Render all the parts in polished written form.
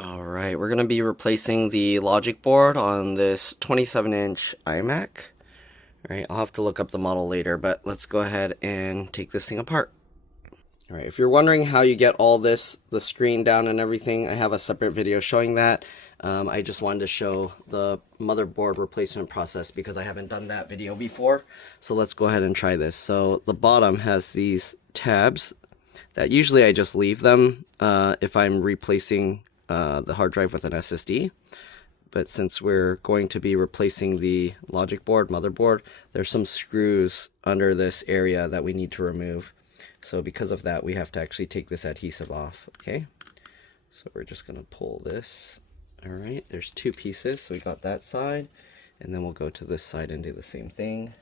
Alright, we're going to be replacing the logic board on this 27-inch iMac. Alright, I'll have to look up the model later, but let's go ahead and take this thing apart. Alright, if you're wondering how you get all this, the screen down and everything, I have a separate video showing that. I just wanted to show the motherboard replacement process because I haven't done that video before. So let's go ahead and try this. So the bottom has these tabs that usually I just leave them if I'm replacing the hard drive with an SSD. But since we're going to be replacing the logic board, motherboard, there's some screws under this area that we need to remove. So because of that, we have to actually take this adhesive off, okay? So we're just gonna pull this. All right, there's two pieces, so we got that side, and then we'll go to this side and do the same thing.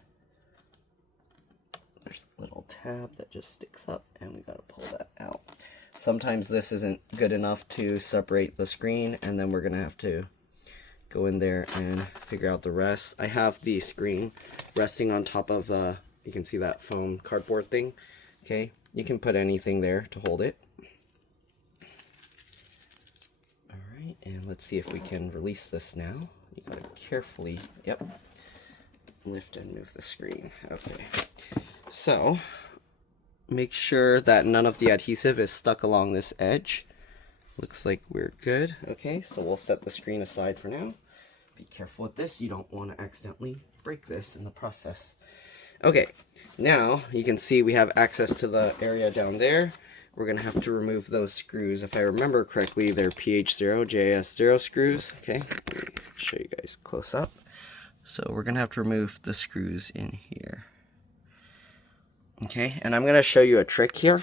There's a little tab that just sticks up, and we gotta pull that out. Sometimes this isn't good enough to separate the screen, and then we're gonna have to go in there and figure out the rest. I have the screen resting on top of you can see that foam cardboard thing. Okay, you can put anything there to hold it. Alright, and let's see if we can release this now. You gotta carefully, yep, lift and move the screen. Okay, so make sure that none of the adhesive is stuck along this edge. Looks like we're good. Okay, so we'll set the screen aside for now. Be careful with this. You don't want to accidentally break this in the process. Okay, now you can see we have access to the area down there. We're going to have to remove those screws. If I remember correctly, they're PH0, JS0 screws. Okay, let me show you guys close up. So we're going to have to remove the screws in here. Okay, and I'm going to show you a trick here.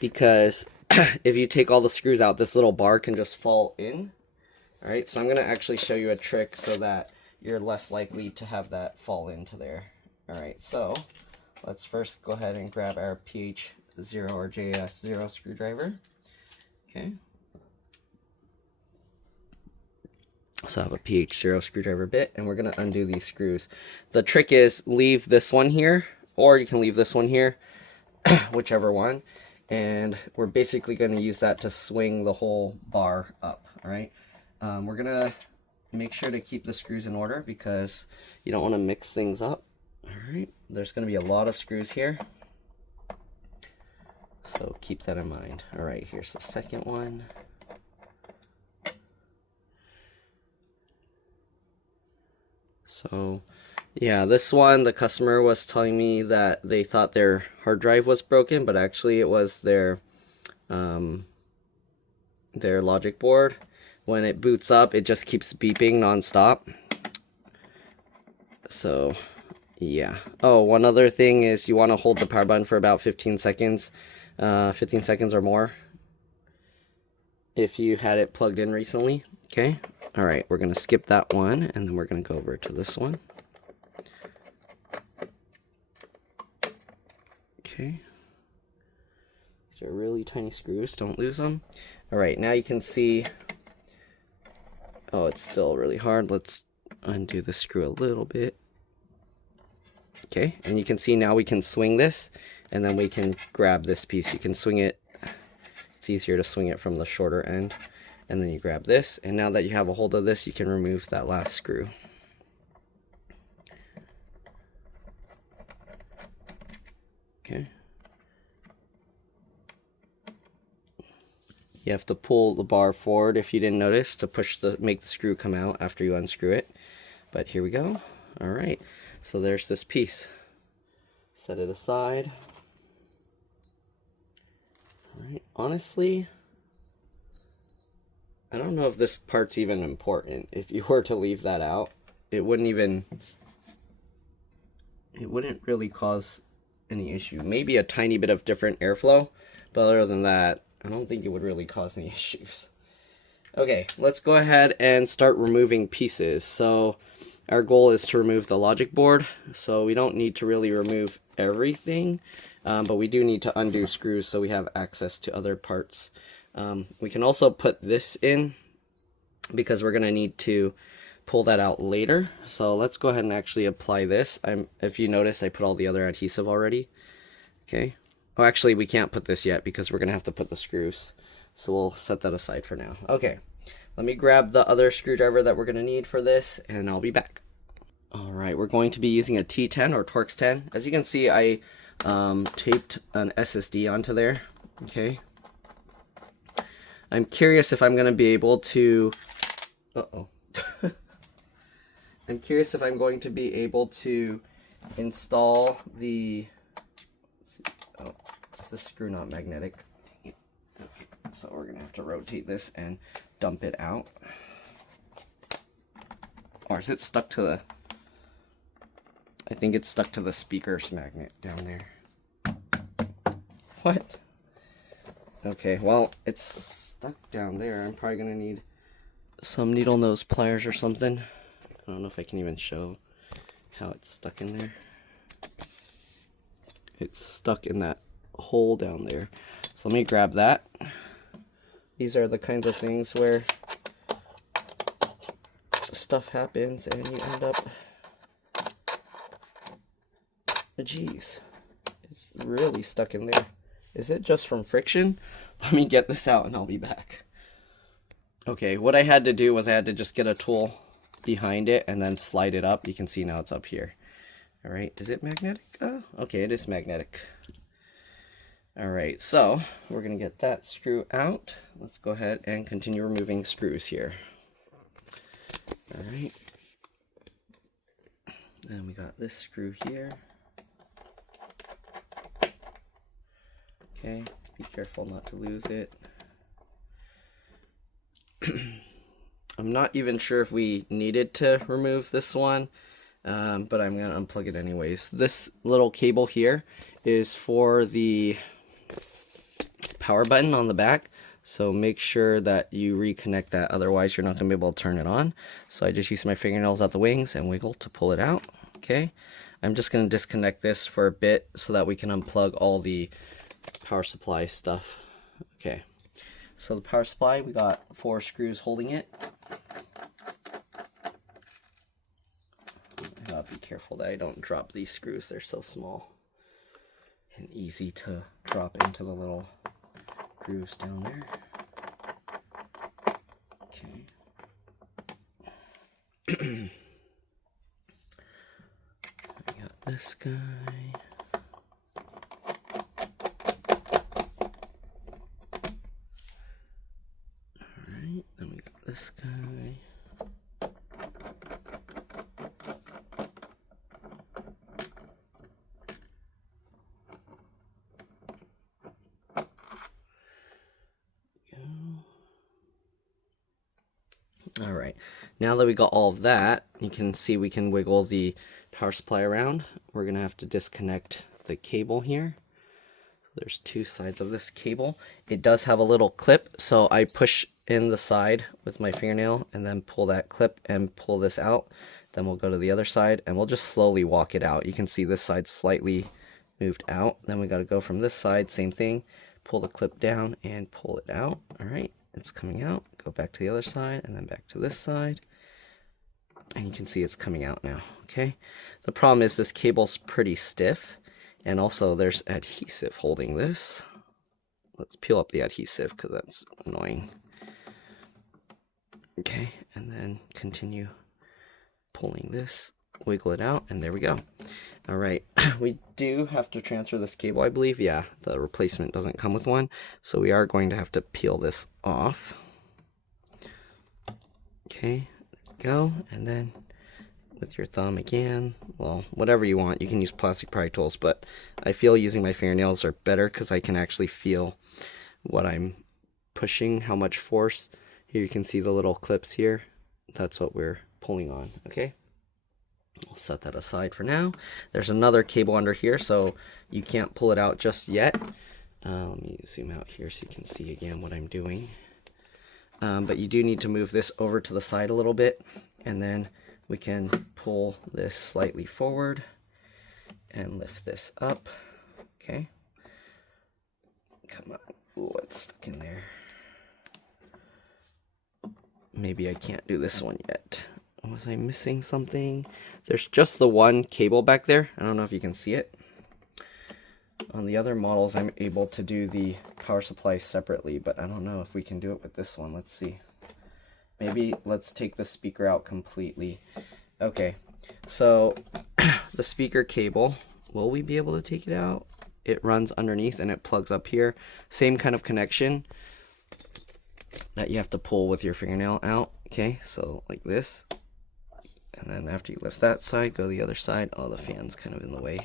Because if you take all the screws out, this little bar can just fall in. Alright, so I'm going to actually show you a trick so that you're less likely to have that fall into there. Alright, so let's first go ahead and grab our PH0 or JS0 screwdriver. Okay. So I have a PH0 screwdriver bit, and we're going to undo these screws. The trick is leave this one here, or you can leave this one here, whichever one. And we're basically going to use that to swing the whole bar up. Alright, we're going to make sure to keep the screws in order because you don't want to mix things up. Alright, there's going to be a lot of screws here, so keep that in mind. Alright, here's the second one. So yeah, this one, the customer was telling me that they thought their hard drive was broken, but actually it was their logic board. When it boots up, it just keeps beeping nonstop. So yeah. Oh, one other thing is you want to hold the power button for about 15 seconds. 15 seconds or more if you had it plugged in recently. Okay. All right, we're going to skip that one, and then we're going to go over to this one. Okay. These are really tiny screws, don't lose them. Alright, now you can see, oh, it's still really hard. Let's undo the screw a little bit. Okay, and you can see now we can swing this, and then we can grab this piece. You can swing it, it's easier to swing it from the shorter end, and then you grab this, and now that you have a hold of this, you can remove that last screw. Okay. You have to pull the bar forward if you didn't notice to make the screw come out after you unscrew it. But here we go. All right. So there's this piece. Set it aside. All right. Honestly, I don't know if this part's even important. If you were to leave that out, it wouldn't really cause any issue. Maybe a tiny bit of different airflow, but other than that, I don't think it would really cause any issues. Okay, let's go ahead and start removing pieces. So our goal is to remove the logic board, so we don't need to really remove everything, but we do need to undo screws so we have access to other parts. We can also put this in because we're going to need to pull that out later. So let's go ahead and actually apply this. If you notice, I put all the other adhesive already. Okay. Oh, actually, we can't put this yet because we're going to have to put the screws. So we'll set that aside for now. Okay, let me grab the other screwdriver that we're going to need for this, and I'll be back. Alright, we're going to be using a T10 or Torx 10. As you can see, I taped an SSD onto there. Okay. I'm curious if I'm going to be able to... Uh-oh. I'm curious if I'm going to be able to install the... Oh, is this screw not magnetic? Okay, so we're going to have to rotate this and dump it out. Or is it stuck to the... I think it's stuck to the speaker's magnet down there. What? Okay, well, it's stuck down there. I'm probably going to need some needle nose pliers or something. I don't know if I can even show how it's stuck in there. It's stuck in that hole down there. So let me grab that. These are the kinds of things where stuff happens and you end up... Jeez, it's really stuck in there. Is it just from friction? Let me get this out and I'll be back. Okay, what I had to do was I had to just get a tool behind it and then slide it up. You can see now it's up here. All right, is it magnetic? Oh, okay, it is magnetic. All right, so we're gonna get that screw out. Let's go ahead and continue removing screws here. All right, then we got this screw here. Okay, be careful not to lose it. I'm not even sure if we needed to remove this one, but I'm going to unplug it anyways. This little cable here is for the power button on the back, so make sure that you reconnect that, otherwise you're not going to be able to turn it on. So I just use my fingernails at the wings and wiggle to pull it out. Okay, I'm just going to disconnect this for a bit so that we can unplug all the power supply stuff. Okay, so the power supply, we got 4 screws holding it. I gotta be careful that I don't drop these screws, they're so small and easy to drop into the little grooves down there. Okay. I got this guy. Then we got this guy. All right, now that we got all of that, you can see we can wiggle the power supply around. We're gonna have to disconnect the cable here. There's 2 sides of this cable. It does have a little clip, so I push in the side with my fingernail and then pull that clip and pull this out. Then we'll go to the other side and we'll just slowly walk it out. You can see this side slightly moved out. Then we got to go from this side, same thing, pull the clip down and pull it out. All right, it's coming out. Go back to the other side and then back to this side. And you can see it's coming out now. Okay, the problem is this cable's pretty stiff. And also there's adhesive holding this. Let's peel up the adhesive because that's annoying. Okay, and then continue pulling this, wiggle it out, and there we go. All right, we do have to transfer this cable, I believe. Yeah, the replacement doesn't come with one, so we are going to have to peel this off. Okay, go, and then with your thumb again, well, whatever you want. You can use plastic pry tools, but I feel using my fingernails are better because I can actually feel what I'm pushing, how much force. Here you can see the little clips here. That's what we're pulling on. Okay, I'll set that aside for now. There's another cable under here, so you can't pull it out just yet. Let me zoom out here so you can see again what I'm doing. But you do need to move this over to the side a little bit, and then we can pull this slightly forward and lift this up. Okay, come on. Ooh, it's stuck in there. Maybe I can't do this one yet. Was I missing something? There's just the one cable back there. I don't know if you can see it. On the other models, I'm able to do the power supply separately, but I don't know if we can do it with this one. Let's see. Maybe let's take the speaker out completely. Okay, so the speaker cable, will we be able to take it out? It runs underneath and it plugs up here. Same kind of connection that you have to pull with your fingernail out. Okay, so like this. And then after you lift that side, go to the other side. Oh, the fan's kind of in the way.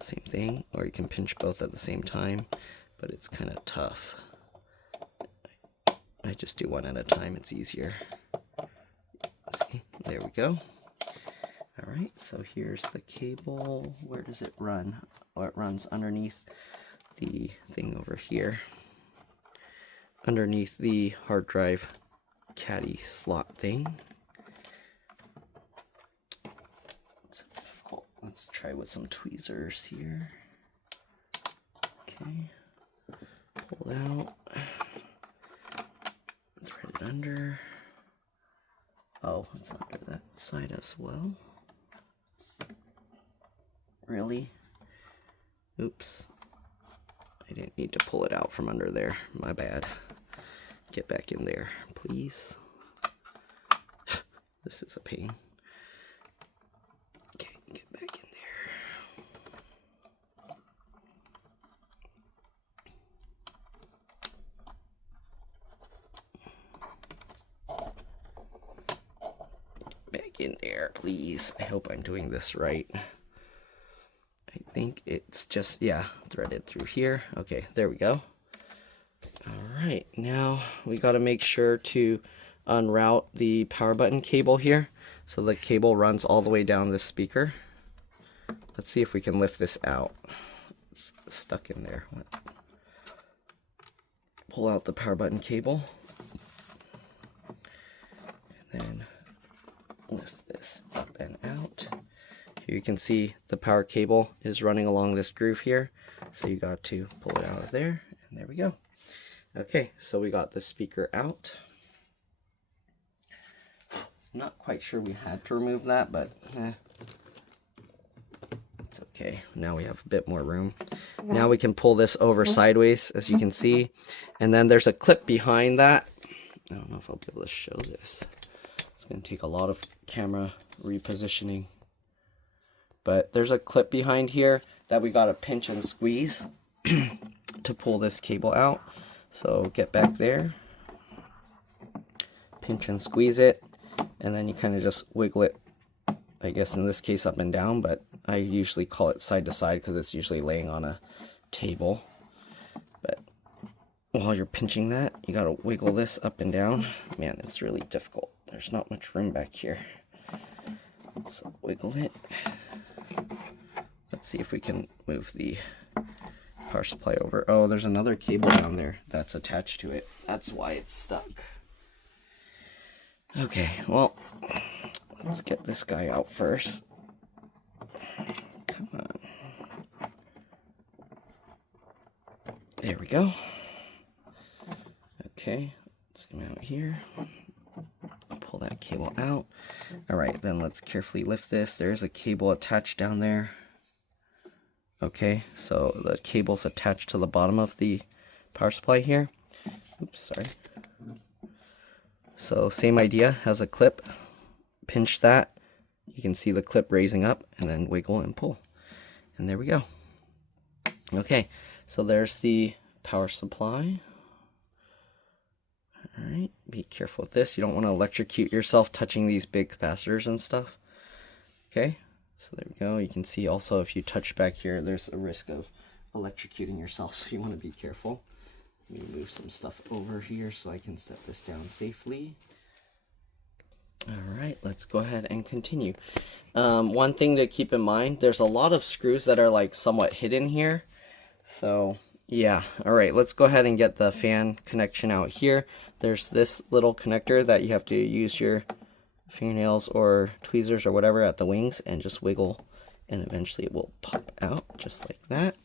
Same thing, or you can pinch both at the same time, but it's kind of tough. I just do one at a time, it's easier. See, there we go. Alright, so here's the cable. Where does it run? Oh, it runs underneath the thing over here. Underneath the hard drive caddy slot thing. It's difficult. Let's try with some tweezers here. Okay. Pull it out. Thread it under. Oh, it's under that side as well. Really? Oops. I didn't need to pull it out from under there. My bad. Get back in there, please. This is a pain. Okay, get back in there. Back in there, please. I hope I'm doing this right. I think it's just, yeah, threaded through here. Okay, there we go. Alright, now we got to make sure to unroute the power button cable here. So the cable runs all the way down this speaker. Let's see if we can lift this out. It's stuck in there. Pull out the power button cable. And then lift this up and out. Here you can see the power cable is running along this groove here. So you got to pull it out of there. And there we go. Okay, so we got the speaker out. Not quite sure we had to remove that, but it's okay. Now we have a bit more room. Now we can pull this over sideways, as you can see. And then there's a clip behind that. I don't know if I'll be able to show this. It's going to take a lot of camera repositioning. But there's a clip behind here that we got to pinch and squeeze to pull this cable out. So get back there, pinch and squeeze it, and then you kind of just wiggle it, I guess in this case up and down, but I usually call it side to side because it's usually laying on a table. But while you're pinching that, you gotta wiggle this up and down. Man, it's really difficult. There's not much room back here. So wiggle it. Let's see if we can move the power supply over. Oh, there's another cable down there that's attached to it. That's why it's stuck. Okay, well, let's get this guy out first. Come on. There we go. Okay, zoom out here. Pull that cable out. Alright, then let's carefully lift this. There's a cable attached down there. Okay, so the cable's attached to the bottom of the power supply here. Oops, sorry. So same idea, has a clip. Pinch that. You can see the clip raising up, and then wiggle and pull. And there we go. Okay, so there's the power supply. Alright, be careful with this. You don't want to electrocute yourself touching these big capacitors and stuff. Okay. So there we go. You can see also if you touch back here, there's a risk of electrocuting yourself, so you want to be careful. Let me move some stuff over here so I can set this down safely. Alright, let's go ahead and continue. One thing to keep in mind, there's a lot of screws that are like somewhat hidden here. So yeah, alright, let's go ahead and get the fan connection out here. There's this little connector that you have to use your fingernails or tweezers or whatever at the wings and just wiggle, and eventually it will pop out just like that.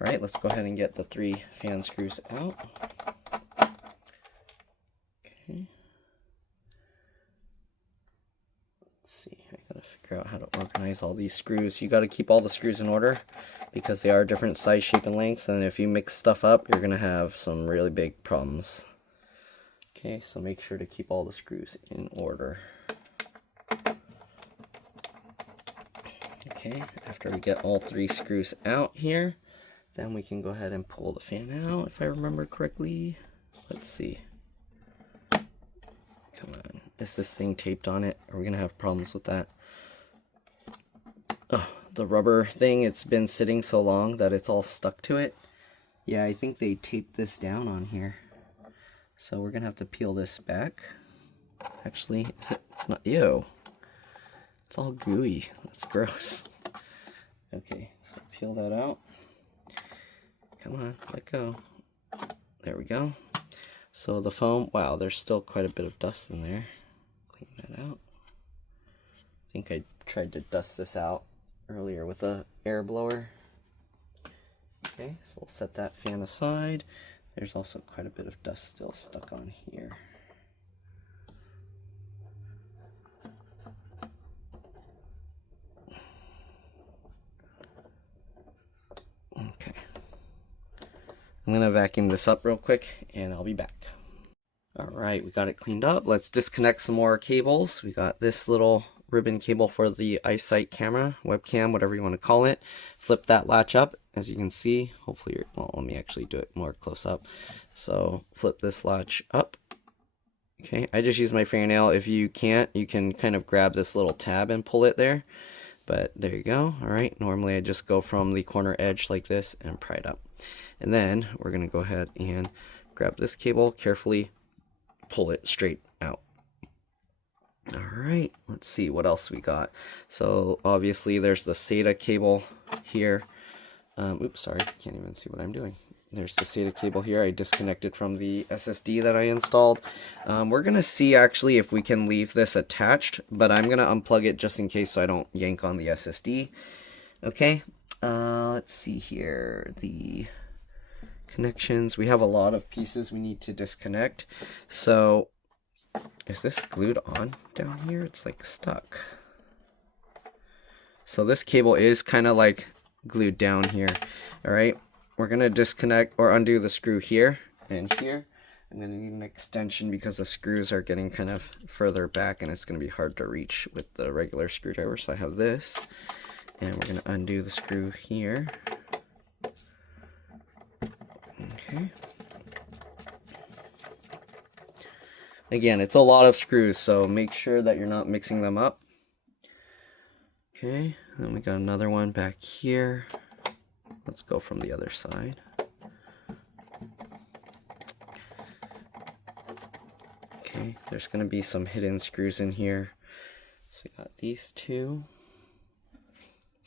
All right, let's go ahead and get the 3 fan screws out. Okay. Let's see, I gotta figure out how to organize all these screws. You gotta keep all the screws in order because they are different size, shape, and length, and if you mix stuff up, you're gonna have some really big problems. Okay, so make sure to keep all the screws in order. Okay, after we get all 3 screws out here, then we can go ahead and pull the fan out, if I remember correctly. Let's see. Come on, is this thing taped on it? Are we gonna have problems with that? Oh, the rubber thing, it's been sitting so long that it's all stuck to it. Yeah, I think they taped this down on here. So we're gonna have to peel this back. Actually, it's not, ew. It's all gooey, that's gross. Okay, so peel that out. Come on, let go. There we go. So the foam, wow, there's still quite a bit of dust in there. Clean that out. I think I tried to dust this out earlier with a air blower. Okay, so we'll set that fan aside. There's also quite a bit of dust still stuck on here. Okay. I'm gonna vacuum this up real quick and I'll be back. Alright, we got it cleaned up. Let's disconnect some more cables. We got this little ribbon cable for the iSight camera, webcam, whatever you want to call it. Flip that latch up, as you can see. Hopefully, well, let me actually do it more close up. So flip this latch up. Okay, I just use my fingernail. If you can't, you can kind of grab this little tab and pull it there. But there you go. All right, normally I just go from the corner edge like this and pry it up. And then we're going to go ahead and grab this cable, carefully pull it straight out. All right, let's see what else we got. So obviously there's the SATA cable here. Oops, sorry, can't even see what I'm doing. There's the SATA cable here. I disconnected from the SSD that I installed. We're gonna see actually if we can leave this attached, but I'm gonna unplug it just in case so I don't yank on the SSD. Okay, let's see here. The connections, we have a lot of pieces we need to disconnect. So is this glued on down here? It's like stuck. So this cable is kind of like glued down here. All right, we're gonna disconnect or undo the screw here and here. I'm gonna need an extension because the screws are getting kind of further back and it's gonna be hard to reach with the regular screwdriver. So I have this, and we're gonna undo the screw here. Okay. Again, it's a lot of screws, so make sure that you're not mixing them up. Okay, then we got another one back here. Let's go from the other side. Okay, there's going to be some hidden screws in here. So we got these two.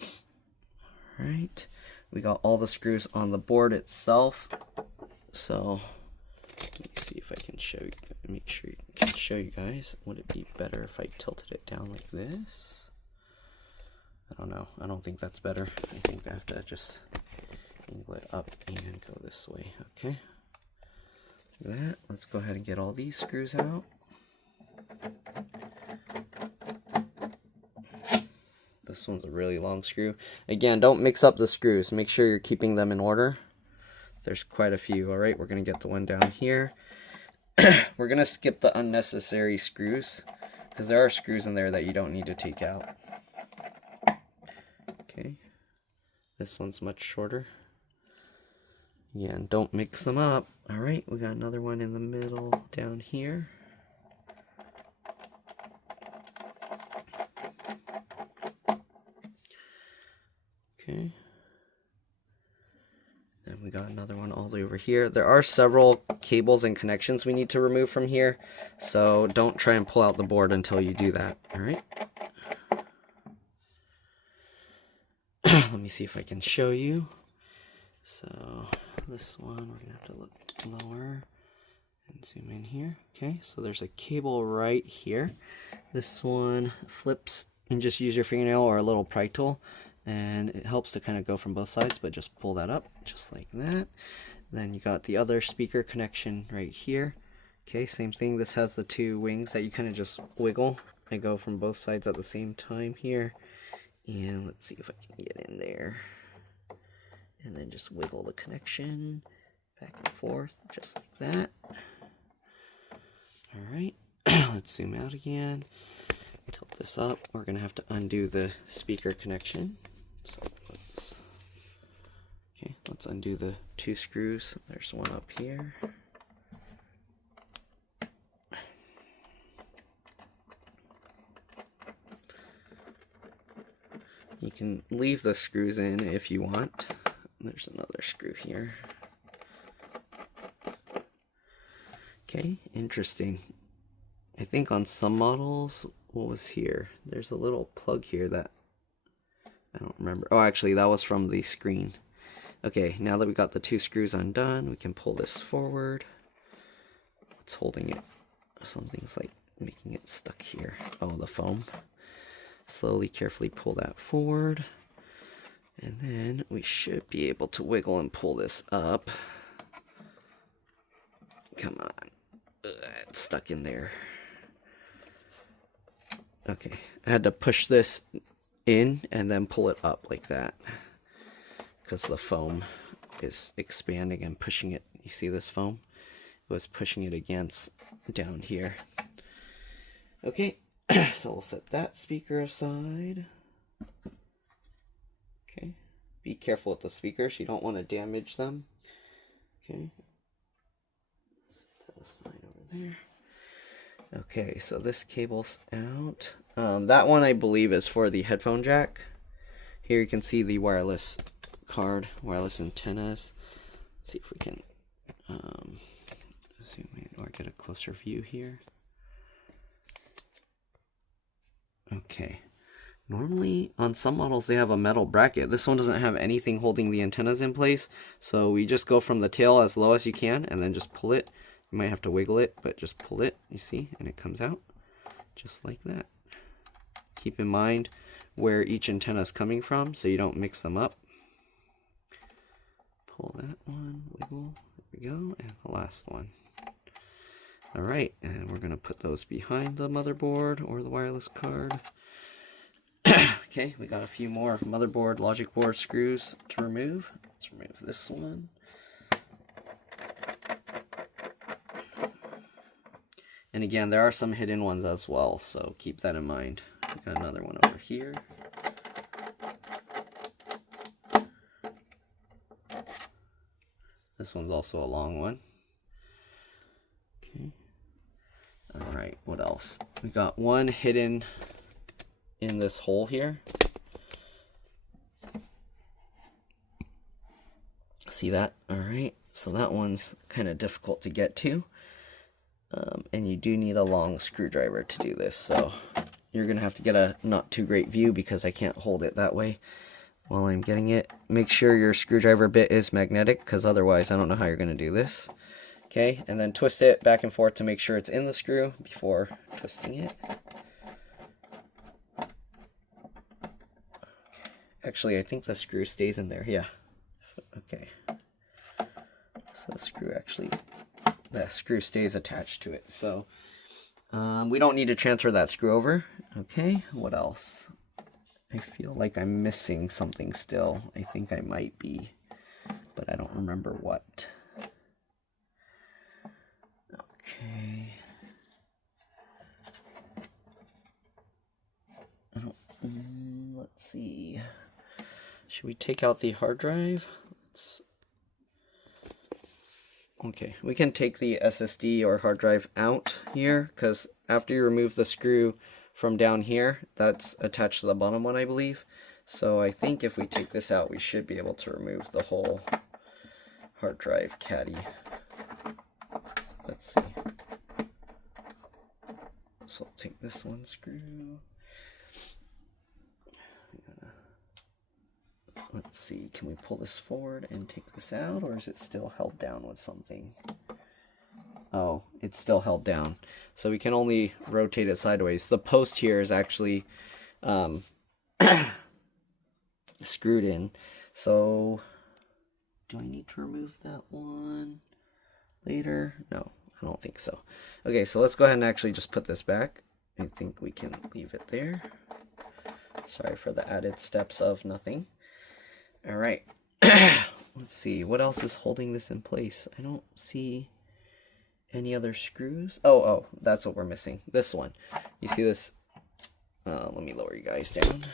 All right, we got all the screws on the board itself. So let me see if I can show you, make sure I can show you guys. Would it be better if I tilted it down like this? I don't know. I don't think that's better. I think I have to just angle it up and go this way. Okay. Like that. Let's go ahead and get all these screws out. This one's a really long screw. Again, don't mix up the screws. Make sure you're keeping them in order. There's quite a few. All right, we're going to get the one down here. We're going to skip the unnecessary screws because there are screws in there that you don't need to take out. Okay, this one's much shorter. Again, don't mix them up. All right, we got another one in the middle down here. Okay. Then we got another one all the way over here. There are several cables and connections we need to remove from here, so don't try and pull out the board until you do that. All right. Let me see if I can show you. So this one, we're gonna have to look lower and zoom in here. Okay, so there's a cable right here. This one flips, and just use your fingernail or a little pry tool, and it helps to kind of go from both sides, but just pull that up just like that. Then you got the other speaker connection right here. Okay, same thing. This has the two wings that you kind of just wiggle and go from both sides at the same time here. And let's see if I can get in there. and then just wiggle the connection back and forth, just like that. All right, let's zoom out again. Tilt this up. We're gonna have to undo the speaker connection. So let's undo the 2 screws. There's one up here. You can leave the screws in if you want. There's another screw here. Okay, interesting. I think on some models, what was here? There's a little plug here that I don't remember. Oh, actually, that was from the screen. Okay, now that we got the 2 screws undone, we can pull this forward. What's holding it? Something's like making it stuck here. Oh, the foam. Slowly, carefully pull that forward. And then we should be able to wiggle and pull this up. Come on. It's stuck in there. Okay, I had to push this in and then pull it up like that, because the foam is expanding and pushing it. You see this foam? It was pushing it against down here. Okay, so we'll set that speaker aside. Okay, be careful with the speakers. You don't want to damage them. Okay, set that aside over there. Okay, so this cable's out. That one I believe is for the headphone jack. Here you can see the wireless card, wireless antennas. Let's see if we can zoom in or get a closer view here. Okay, normally on some models they have a metal bracket. This one doesn't have anything holding the antennas in place, so we just go from the tail as low as you can and then just pull it. You might have to wiggle it, but just pull it, you see, and it comes out just like that. Keep in mind where each antenna is coming from so you don't mix them up. Pull that one, wiggle, there we go, and the last one. All right, and we're gonna put those behind the motherboard or the wireless card. Okay, we got a few more motherboard logic board screws to remove. Let's remove this one. And again, there are some hidden ones as well, so keep that in mind. We got another one over here. This one's also a long one. Okay. All right, what else? We got one hidden in this hole here. See that? All right, so that one's kind of difficult to get to. And you do need a long screwdriver to do this, so you're gonna have to get a not too great view because I can't hold it that way while I'm getting it. Make sure your screwdriver bit is magnetic, because otherwise I don't know how you're gonna do this. Okay, and then twist it back and forth to make sure it's in the screw before twisting it. Actually, I think the screw stays in there. Yeah. Okay. So the screw stays attached to it. So we don't need to transfer that screw over. Okay, what else? I feel like I'm missing something still. I think I might be, but I don't remember what. Okay. Let's see. Should we take out the hard drive? Okay, we can take the SSD or hard drive out here, because after you remove the screw from down here, that's attached to the bottom one, I believe. So I think if we take this out, we should be able to remove the whole hard drive caddy. Let's see. So I'll take this one screw. Let's see, can we pull this forward and take this out, or is it still held down with something? Oh, it's still held down. So we can only rotate it sideways. The post here is actually screwed in. So do I need to remove that one later? No, I don't think so. Okay, so let's go ahead and actually just put this back. I think we can leave it there. Sorry for the added steps of nothing. All right, let's see, what else is holding this in place? I don't see any other screws. Oh, that's what we're missing. This one. You see this? Let me lower you guys down.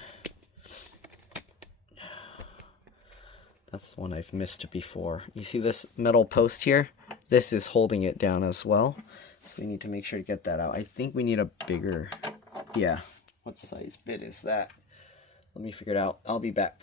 That's the one I've missed before. You see this metal post here? This is holding it down as well. So we need to make sure to get that out. I think we need a bigger, yeah. What size bit is that? Let me figure it out. I'll be back.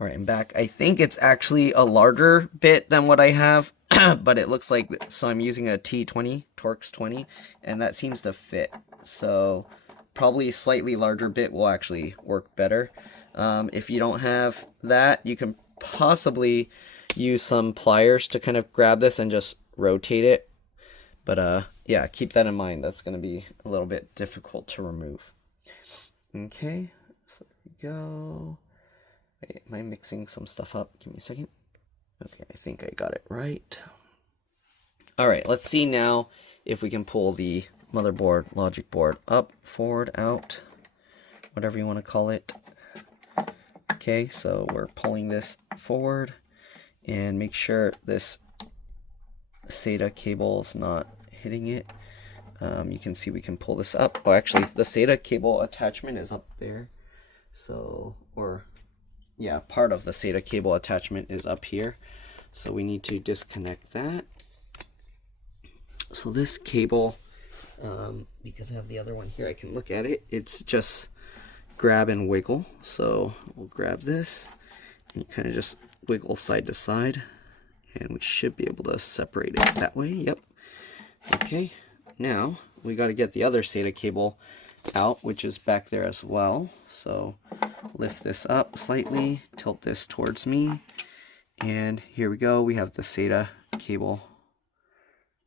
All right, I'm back. I think it's actually a larger bit than what I have, but it looks like, so I'm using a T20, Torx 20, and that seems to fit. So probably a slightly larger bit will actually work better. If you don't have that, you can possibly use some pliers to kind of grab this and just rotate it. But yeah, keep that in mind. That's going to be a little bit difficult to remove. Okay, so there we go. Wait, am I mixing some stuff up? Give me a second. Okay, I think I got it right. All right, let's see now if we can pull the motherboard logic board up, forward, out, whatever you want to call it. Okay, so we're pulling this forward, and make sure this SATA cable is not hitting it. You can see we can pull this up. Oh, actually, the SATA cable attachment is up there. So, or yeah, part of the SATA cable attachment is up here. So we need to disconnect that. So this cable, because I have the other one here, I can look at it. It's just grab and wiggle. So we'll grab this and kind of just wiggle side to side, and we should be able to separate it that way. Yep. Okay, now we got to get the other SATA cable out, which is back there as well. So lift this up slightly, tilt this towards me, and here we go. We have the SATA cable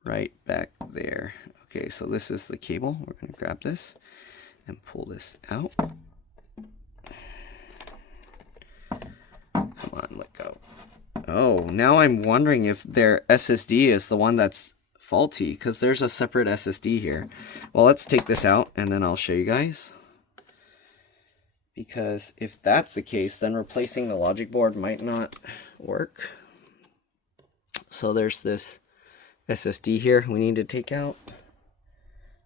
right back there. Okay, so this is the cable. We're going to grab this and pull this out. Come on, let go. Oh, now I'm wondering if their SSD is the one that's faulty, because there's a separate SSD here. Well, let's take this out and then I'll show you guys. Because if that's the case, then replacing the logic board might not work. So there's this SSD here we need to take out.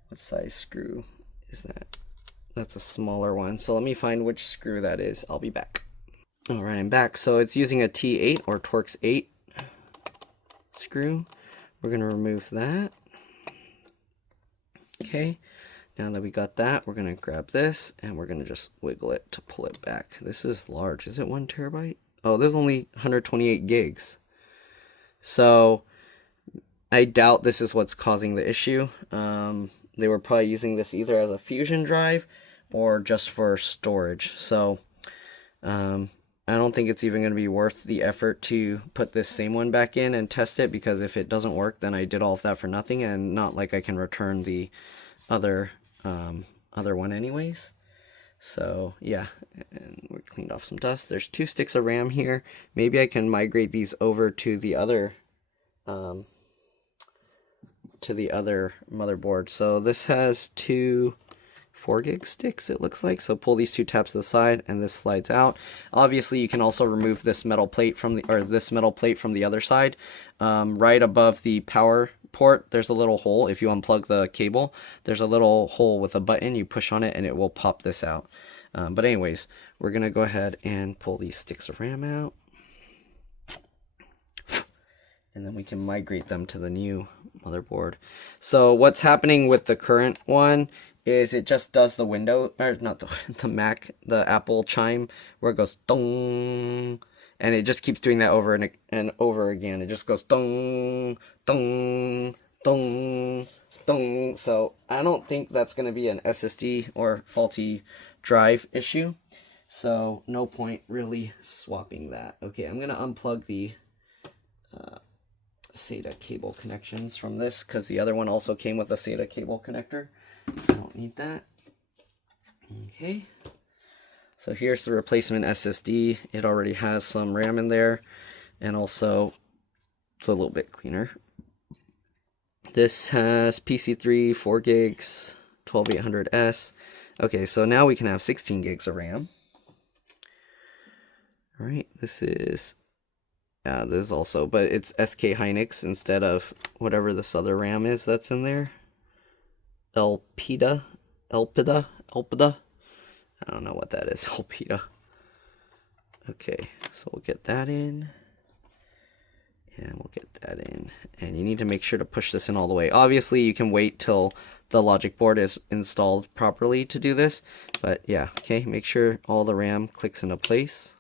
What size screw is that? That's a smaller one. So let me find which screw that is. I'll be back. All right, I'm back. So it's using a T8 or Torx 8 screw. We're going to remove that. Okay, now that we got that, we're going to grab this and we're going to just wiggle it to pull it back. This is large. Is it 1 terabyte? Oh, there's only 128 gigs. So I doubt this is what's causing the issue. They were probably using this either as a fusion drive or just for storage. So I don't think it's even going to be worth the effort to put this same one back in and test it, because if it doesn't work, then I did all of that for nothing, and not like I can return the other one anyways. So yeah, and we cleaned off some dust. There's 2 sticks of RAM here. Maybe I can migrate these over to the other motherboard. So this has 2 4 gig sticks, it looks like. So pull these 2 tabs to the side and this slides out. Obviously you can also remove this metal plate from the other side. Right above the power port, there's a little hole. If you unplug the cable, there's a little hole with a button. You push on it and it will pop this out. But anyways, we're gonna go ahead and pull these sticks of RAM out, and then we can migrate them to the new motherboard. So what's happening with the current one is it just does the window, or not the Mac, the Apple chime, where it goes dong, and it just keeps doing that over and over again. It just goes dong, dong, dong, dong. So I don't think that's going to be an SSD or faulty drive issue. So no point really swapping that. Okay, I'm going to unplug the SATA cable connections from this, because the other one also came with a SATA cable connector. I don't need that. Okay, so here's the replacement SSD. It already has some RAM in there, and also it's a little bit cleaner. This has PC3 4 gigs 12800S. Okay, so now we can have 16 gigs of RAM. All right, this is Yeah, this is also, but it's SK Hynix instead of whatever this other RAM is that's in there. Elpida. I don't know what that is. Elpida. Okay, so we'll get that in. And we'll get that in. And you need to make sure to push this in all the way. Obviously, you can wait till the logic board is installed properly to do this. But yeah, okay, make sure all the RAM clicks into place.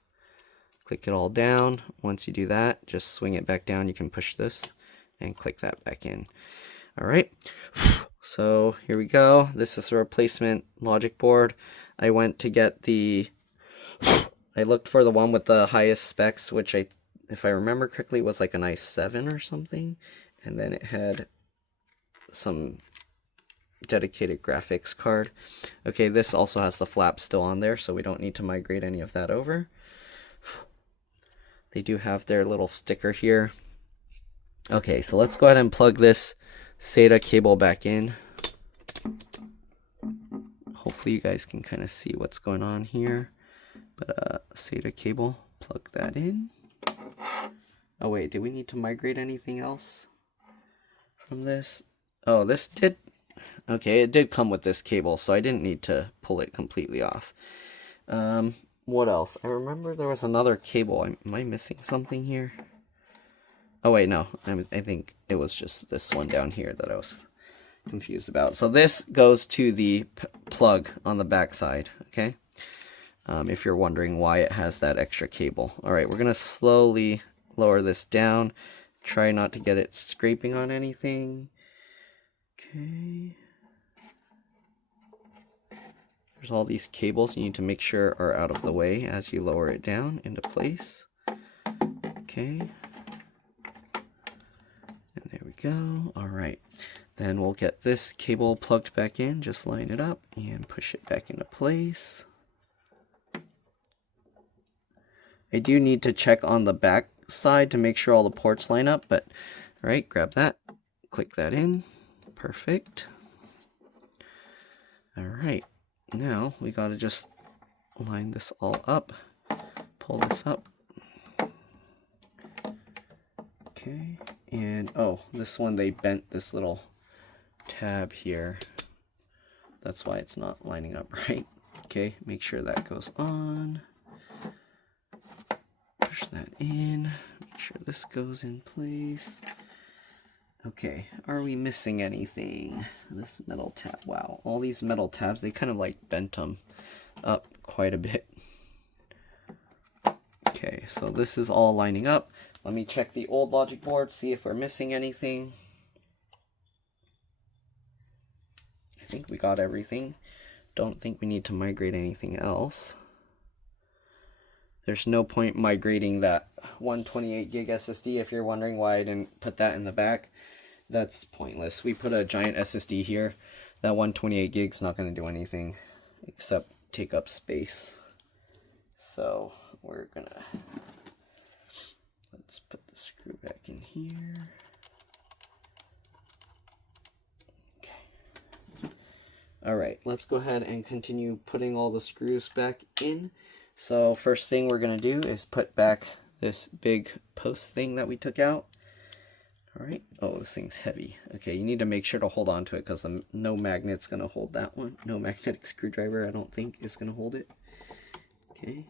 Click it all down. Once you do that, just swing it back down. You can push this and click that back in. All right. So here we go. This is a replacement logic board. I went to get the... I looked for the one with the highest specs, which if I remember correctly, was like an i7 or something. And then it had some dedicated graphics card. Okay, this also has the flap still on there, so we don't need to migrate any of that over. They do have their little sticker here. Okay, so let's go ahead and plug this SATA cable back in. Hopefully you guys can kind of see what's going on here. But SATA cable, plug that in. Oh wait, do we need to migrate anything else from this? Oh, this did... Okay, it did come with this cable, so I didn't need to pull it completely off. What else? I remember there was another cable. Am I missing something here? Oh wait, no. I think it was just this one down here that I was confused about. So this goes to the plug on the back side, okay? If you're wondering why it has that extra cable. Alright, we're going to slowly lower this down. Try not to get it scraping on anything. Okay. There's all these cables you need to make sure are out of the way as you lower it down into place. Okay. And there we go. Alright. Then we'll get this cable plugged back in. Just line it up and push it back into place. I do need to check on the back side to make sure all the ports line up, but alright, grab that, click that in, perfect. Alright, now we gotta just line this all up, pull this up. Okay, and oh, this one they bent this little tab here. That's why it's not lining up right. Okay, make sure that goes on. Push that in, make sure this goes in place. Okay, are we missing anything? This metal tab, wow, all these metal tabs, they kind of like bent them up quite a bit. Okay, so this is all lining up. Let me check the old logic board, see if we're missing anything. I think we got everything. Don't think we need to migrate anything else. There's no point migrating that 128 gig SSD if you're wondering why I didn't put that in the back. That's pointless. We put a giant SSD here. That 128 gig's not going to do anything except take up space. So we're gonna, let's put the screw back in here. Okay. Alright, let's go ahead and continue putting all the screws back in. So first thing we're going to do is put back this big post thing that we took out. Alright, oh, this thing's heavy. Okay, you need to make sure to hold on to it because no magnet's going to hold that one. No magnetic screwdriver, I don't think, is going to hold it. Okay.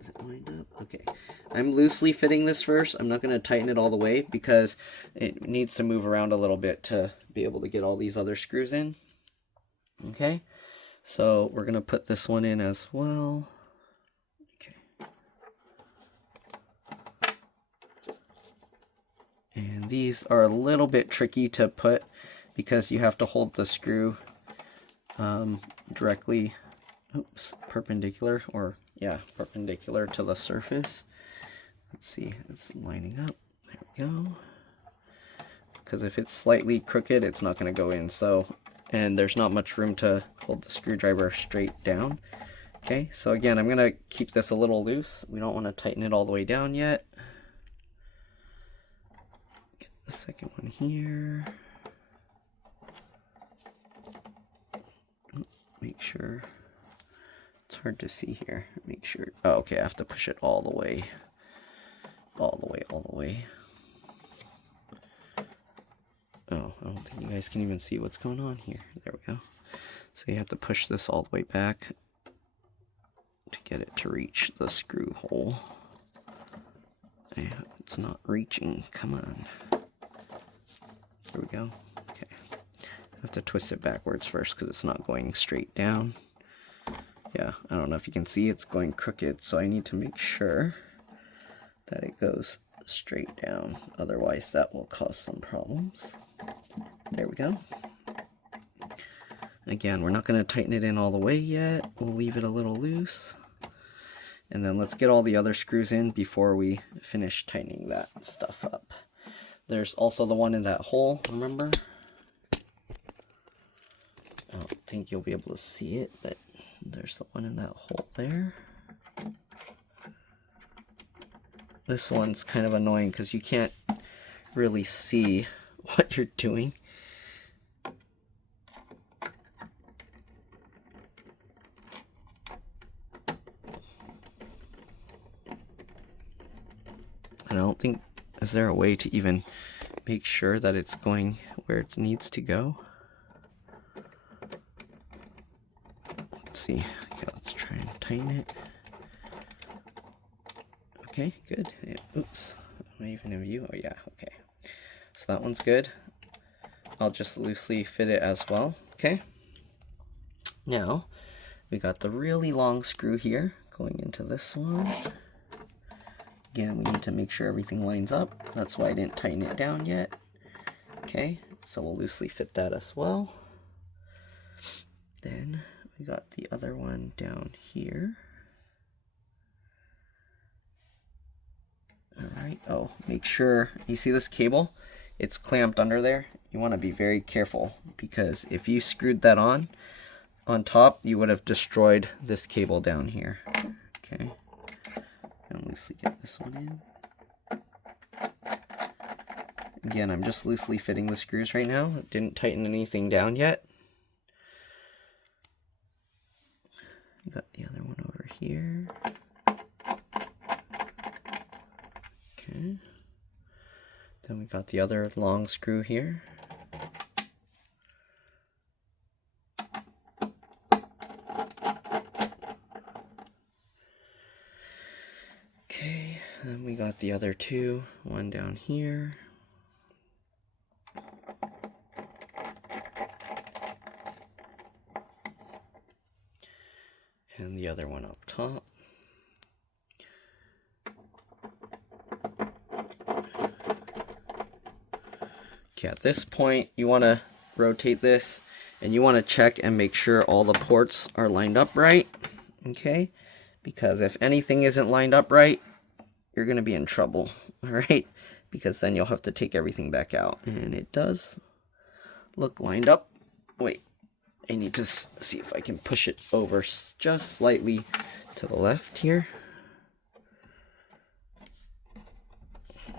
Is it lined up? Okay. I'm loosely fitting this first. I'm not going to tighten it all the way because it needs to move around a little bit to be able to get all these other screws in. Okay, so we're going to put this one in as well. Okay. And these are a little bit tricky to put because you have to hold the screw directly, perpendicular, or yeah, perpendicular to the surface. Let's see, it's lining up. There we go. Because if it's slightly crooked, it's not going to go in. So, and there's not much room to hold the screwdriver straight down. Okay, so again, I'm going to keep this a little loose. We don't want to tighten it all the way down yet. Get the second one here. Make sure it's hard to see here. Make sure. Oh, okay, I have to push it all the way. All the way, all the way. Oh, I don't think you guys can even see what's going on here. There we go. So you have to push this all the way back to get it to reach the screw hole. It's not reaching. Come on. There we go. Okay. I have to twist it backwards first because it's not going straight down. Yeah, I don't know if you can see, it's going crooked, so I need to make sure that it goes straight down. Otherwise, that will cause some problems. There we go. Again, we're not going to tighten it in all the way yet. We'll leave it a little loose. And then let's get all the other screws in before we finish tightening that stuff up. There's also the one in that hole, remember? I don't think you'll be able to see it, but there's the one in that hole there. This one's kind of annoying because you can't really see what you're doing. And I don't think, is there a way to even make sure that it's going where it needs to go? Let's see. Okay, let's try and tighten it. Okay, good. Yeah, oops. Am I even in view? Oh yeah, okay. So that one's good. I'll just loosely fit it as well. Okay. Now, we got the really long screw here going into this one. Again, we need to make sure everything lines up. That's why I didn't tighten it down yet. Okay, so we'll loosely fit that as well. Then we got the other one down here. Alright, oh, make sure, you see this cable? It's clamped under there. You want to be very careful because if you screwed that on top, you would have destroyed this cable down here. Okay. And loosely get this one in. Again, I'm just loosely fitting the screws right now. I didn't tighten anything down yet. Got the other one over here. Okay. Then we got the other long screw here. Okay, then we got the other two, one down here. And the other one up top. Okay, at this point, you want to rotate this and you want to check and make sure all the ports are lined up right. Okay, because if anything isn't lined up right, you're going to be in trouble, all right? Because then you'll have to take everything back out. And it does look lined up. Wait, I need to see if I can push it over just slightly to the left here.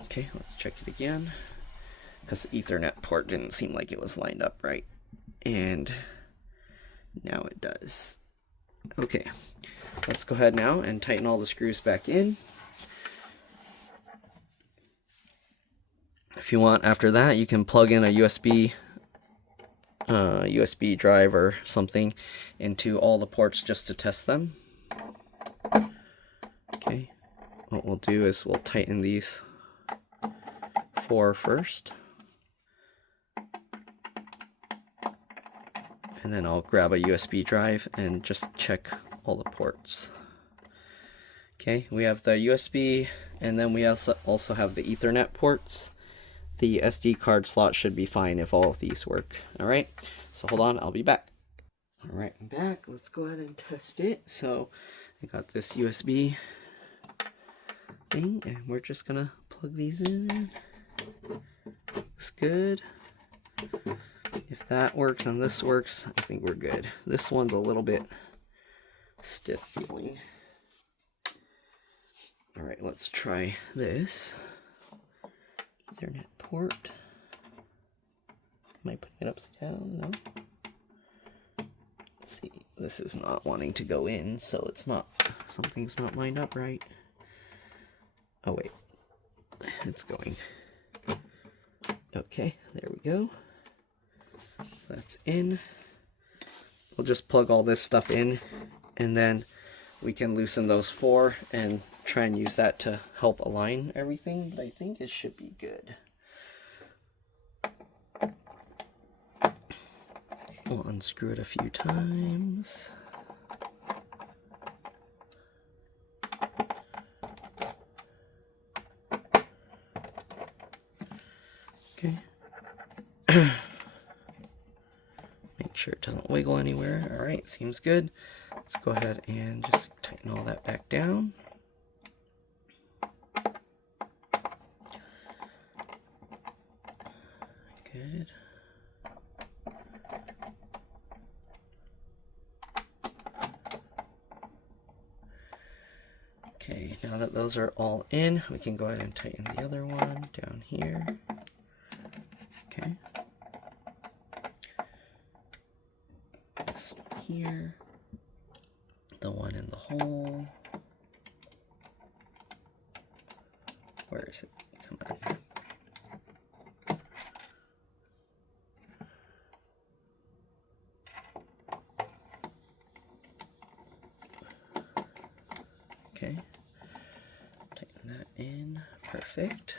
Okay, let's check it again. Because the Ethernet port didn't seem like it was lined up right. And now it does. Okay, let's go ahead now and tighten all the screws back in. If you want, after that, you can plug in a USB drive or something into all the ports just to test them. Okay, what we'll do is we'll tighten these four first. And then I'll grab a USB drive and just check all the ports. Okay, we have the USB, and then we also have the Ethernet ports. The SD card slot should be fine if all of these work. Alright, so hold on, I'll be back. Alright, I'm back. Let's go ahead and test it. So I got this USB thing, and we're just gonna plug these in. Looks good. If that works and this works, I think we're good. This one's a little bit stiff feeling. Alright, let's try this. Ethernet port. Am I putting it upside down? No. Let's see. this is not wanting to go in, so it's not, something's not lined up right. Oh wait, it's going. Okay, there we go. That's in. We'll just plug all this stuff in, and then we can loosen those 4 and try and use that to help align everything, but I think it should be good. We'll unscrew it a few times. Okay. Make sure it doesn't wiggle anywhere. All right, seems good. Let's go ahead and just tighten all that back down. Good. Okay, now that those are all in, we can go ahead and tighten the other one down here. Okay. This one here. The one in the hole. Where is it? Come on. Okay. Tighten that in. Perfect.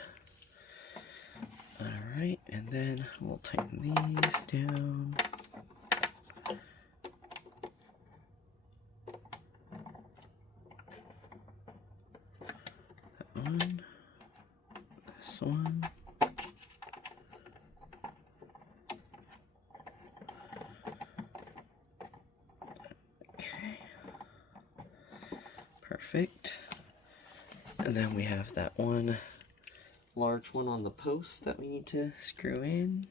Alright, and then we'll tighten these down. That one. This one. Okay. Perfect. And then we have that one large one on the post that we need to screw in.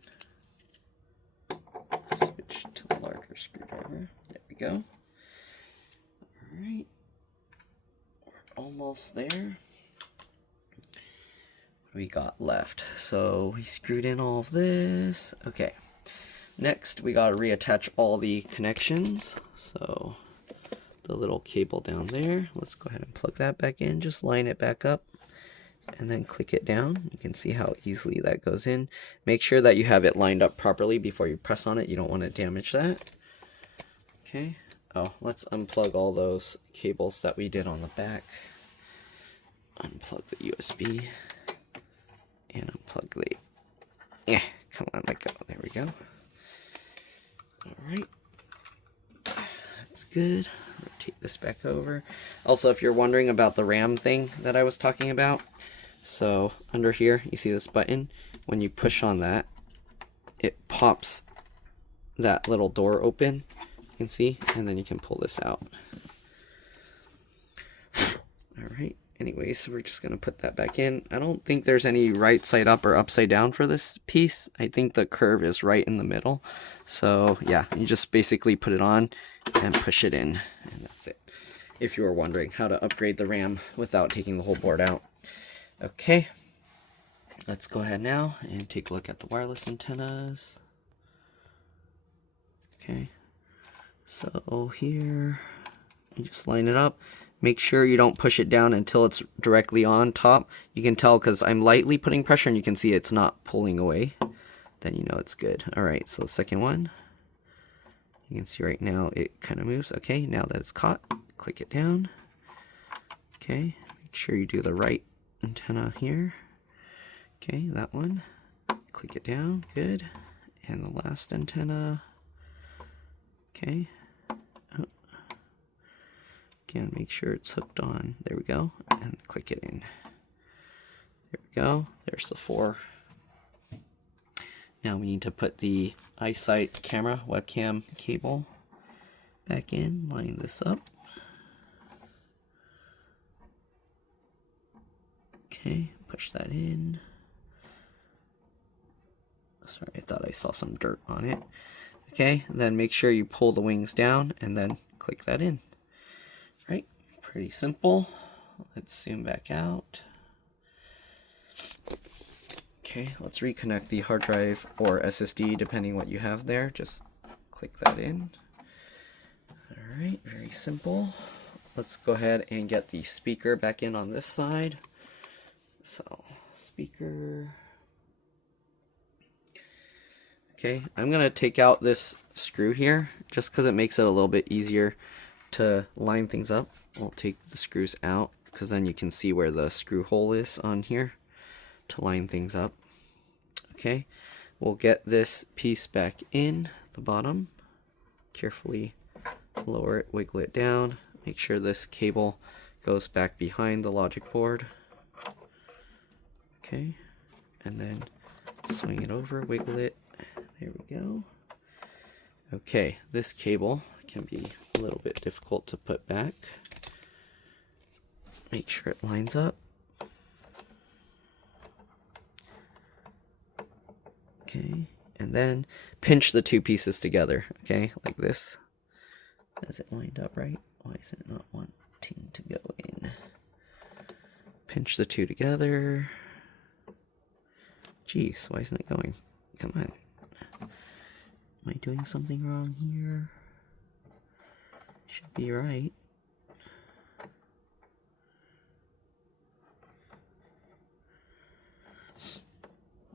Switch to the larger screwdriver. There we go. Alright. We're almost there. What do we got left? So we screwed in all of this. Okay. Next, we got to reattach all the connections. So the little cable down there. Let's go ahead and plug that back in. Just line it back up and then click it down. You can see how easily that goes in. Make sure that you have it lined up properly before you press on it. You don't want to damage that. Okay. Oh, let's unplug all those cables that we did on the back. Unplug the USB and unplug the, come on, let go. There we go. All right. That's good. Rotate this back over. Also, if you're wondering about the RAM thing that I was talking about, so under here, you see this button? When you push on that, it pops that little door open, you can see, and then you can pull this out. Alright, anyways, so we're just going to put that back in. I don't think there's any right side up or upside down for this piece. I think the curve is right in the middle. So yeah, you just basically put it on and push it in, and that's it. If you were wondering how to upgrade the RAM without taking the whole board out. Okay, let's go ahead now and take a look at the wireless antennas. Okay, so here, you just line it up. Make sure you don't push it down until it's directly on top. You can tell because I'm lightly putting pressure and you can see it's not pulling away. Then you know it's good. Alright, so the second one. You can see right now it kind of moves. Okay, now that it's caught, click it down. Okay, make sure you do the right antenna here. Okay, that one. Click it down. Good. And the last antenna. Okay. Oh. Again, make sure it's hooked on. There we go. And click it in. There we go. There's the 4. Now we need to put the iSight camera webcam cable back in. Line this up. Okay, push that in. Sorry, I thought I saw some dirt on it. Okay, then make sure you pull the wings down and then click that in. Right, pretty simple. Let's zoom back out. Okay, let's reconnect the hard drive or SSD depending what you have there. Just click that in. Alright, very simple. Let's go ahead and get the speaker back in on this side. So, speaker. Okay, I'm going to take out this screw here just because it makes it a little bit easier to line things up. We'll take the screws out because then you can see where the screw hole is on here to line things up. Okay, we'll get this piece back in the bottom. Carefully lower it, wiggle it down. Make sure this cable goes back behind the logic board. Okay, and then swing it over, wiggle it. There we go. Okay, this cable can be a little bit difficult to put back. Make sure it lines up. Okay, and then pinch the two pieces together, okay, like this. Is it lined up right? Why is it not wanting to go in? Pinch the two together. Jeez, why isn't it going? Come on. Am I doing something wrong here? Should be right.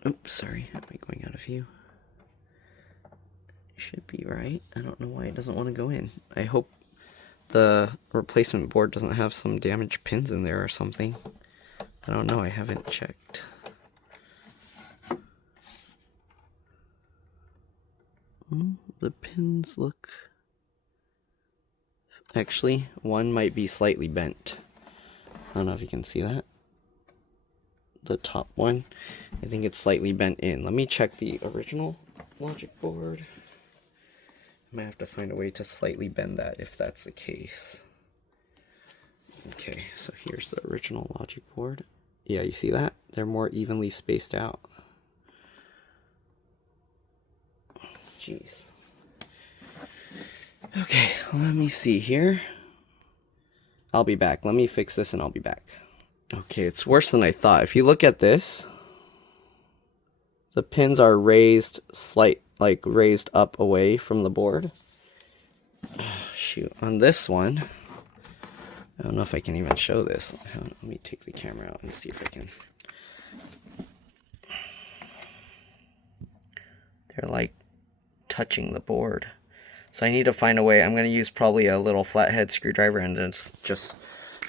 Oops, sorry. Am I going out of view? Should be right. I don't know why it doesn't want to go in. I hope the replacement board doesn't have some damaged pins in there or something. I don't know. I haven't checked. The pins look... Actually, one might be slightly bent. I don't know if you can see that. The top one. I think it's slightly bent in. Let me check the original logic board. I might have to find a way to slightly bend that if that's the case. Okay, so here's the original logic board. Yeah, you see that? They're more evenly spaced out. Jeez. Okay, let me see here. I'll be back. Let me fix this and I'll be back. Okay, it's worse than I thought. If you look at this, the pins are raised raised up away from the board. Oh, shoot, on this one, I don't know if I can even show this. Let me take the camera out and see if I can. They're like touching the board. So I need to find a way. I'm going to use probably a little flathead screwdriver and just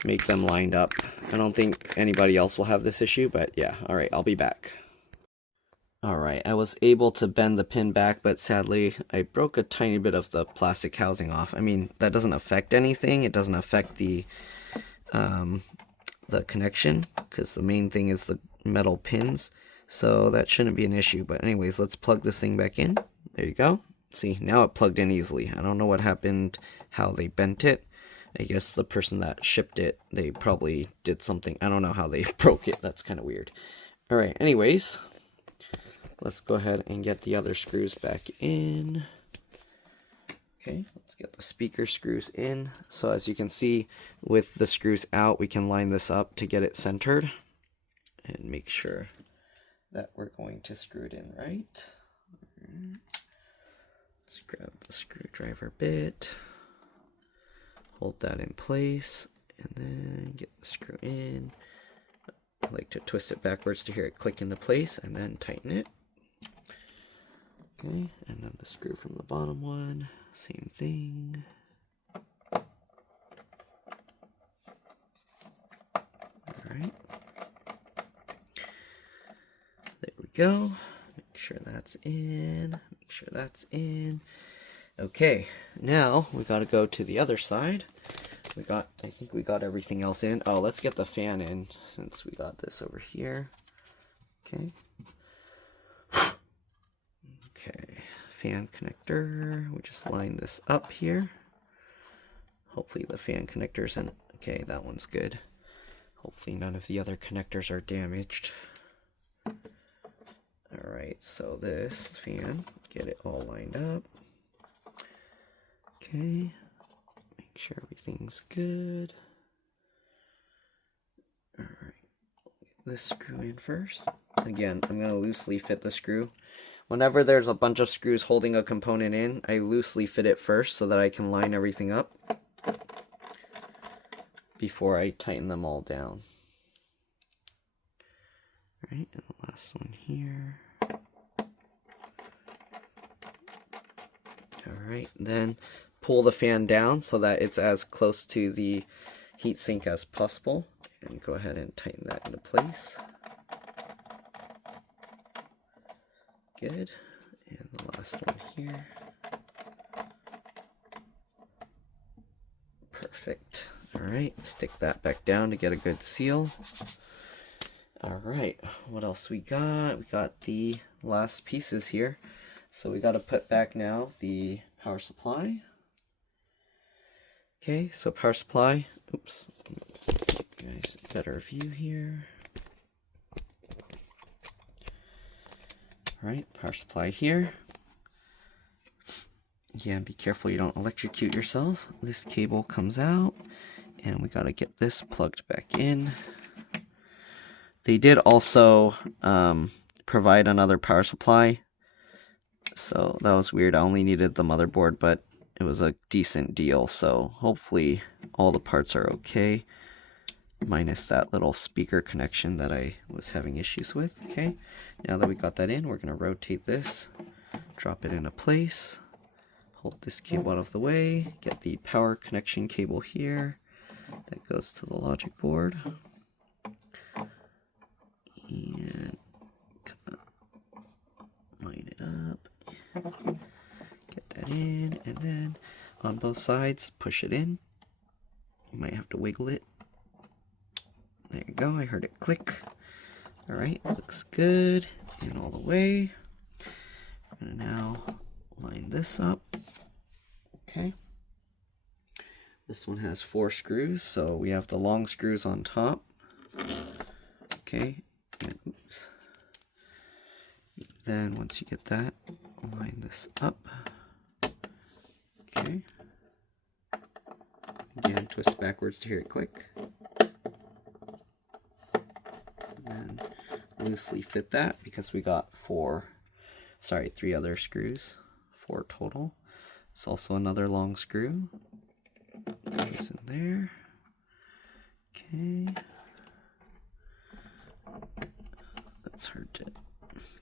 make them lined up. I don't think anybody else will have this issue, but yeah. Alright, I'll be back. Alright, I was able to bend the pin back, but sadly I broke a tiny bit of the plastic housing off. I mean, that doesn't affect anything. It doesn't affect the connection, because the main thing is the metal pins. So that shouldn't be an issue. But anyways, let's plug this thing back in. There you go. See, now it plugged in easily. I don't know what happened, how they bent it. I guess the person that shipped it, they probably did something. I don't know how they broke it. That's kind of weird. Alright, anyways, let's go ahead and get the other screws back in. Okay, let's get the speaker screws in. So as you can see, with the screws out, we can line this up to get it centered. And make sure that we're going to screw it in right. Let's grab the screwdriver bit, hold that in place, and then get the screw in. I like to twist it backwards to hear it click into place, and then tighten it. Okay, and then the screw from the bottom one, same thing. Alright. There we go. Make sure that's in. Make sure that's in. Okay, now we got to go to the other side. I think we got everything else in. Oh, let's get the fan in since we got this over here. Okay. Okay, fan connector. We just line this up here. Hopefully the fan connector's in. Okay, that one's good. Hopefully none of the other connectors are damaged. Alright, so this fan, get it all lined up. Okay, make sure everything's good. Alright, get this screw in first. Again, I'm going to loosely fit the screw. Whenever there's a bunch of screws holding a component in, I loosely fit it first so that I can line everything up before I tighten them all down. All right, and the last one here. All right, then pull the fan down so that it's as close to the heatsink as possible, and go ahead and tighten that into place. Good. And the last one here. Perfect. All right, stick that back down to get a good seal. All right, what else we got? We got the last pieces here. So we got to put back now the power supply. Okay, so power supply. Oops. Guys, better view here. All right, power supply here. Yeah, be careful you don't electrocute yourself. This cable comes out, and we got to get this plugged back in. They did also provide another power supply, so that was weird. I only needed the motherboard, but it was a decent deal, so hopefully all the parts are okay, minus that little speaker connection that I was having issues with. Okay, now that we got that in, we're going to rotate this, drop it into place, hold this cable out of the way, get the power connection cable here that goes to the logic board. And line it up, get that in, and then on both sides, push it in. You might have to wiggle it. There you go, I heard it click. All right, looks good, in all the way. I'm gonna now line this up. Okay. This one has 4 screws, so we have the long screws on top. Okay. And, oops. Then once you get that, line this up. Okay. Again, twist backwards to hear it click. And loosely fit that because we got 3 other screws, 4 total. It's also another long screw. Goes in there. Okay. That's hard to,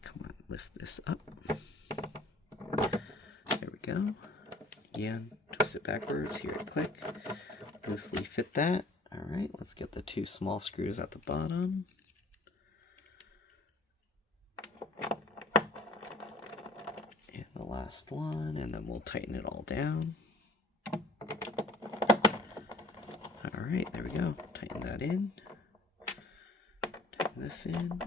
come on, lift this up. There we go. Again, twist it backwards, hear it click. Loosely fit that. All right, let's get the 2 small screws at the bottom. And the last one, and then we'll tighten it all down. All right, there we go. Tighten that in. Tighten this in.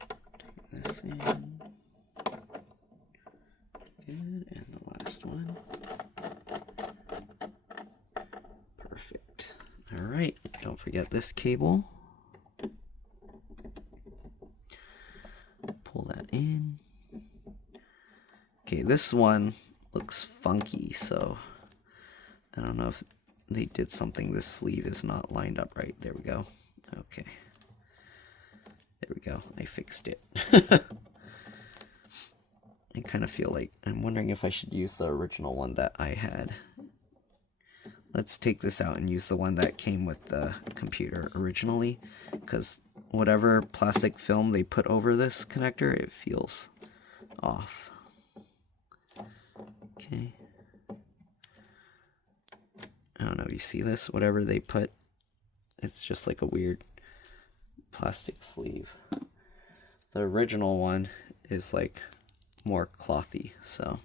Tighten this in. Good, and the last one. Perfect. All right, don't forget this cable. Pull that in. Okay, this one looks funky, so I don't know if they did something. This sleeve is not lined up right. There we go. Okay. There we go. I fixed it. I kind of feel like, I'm wondering if I should use the original one that I had. Let's take this out and use the one that came with the computer originally, because whatever plastic film they put over this connector, it feels off. Okay. I don't know if you see this, whatever they put, it's just like a weird plastic sleeve. The original one is like more clothy, so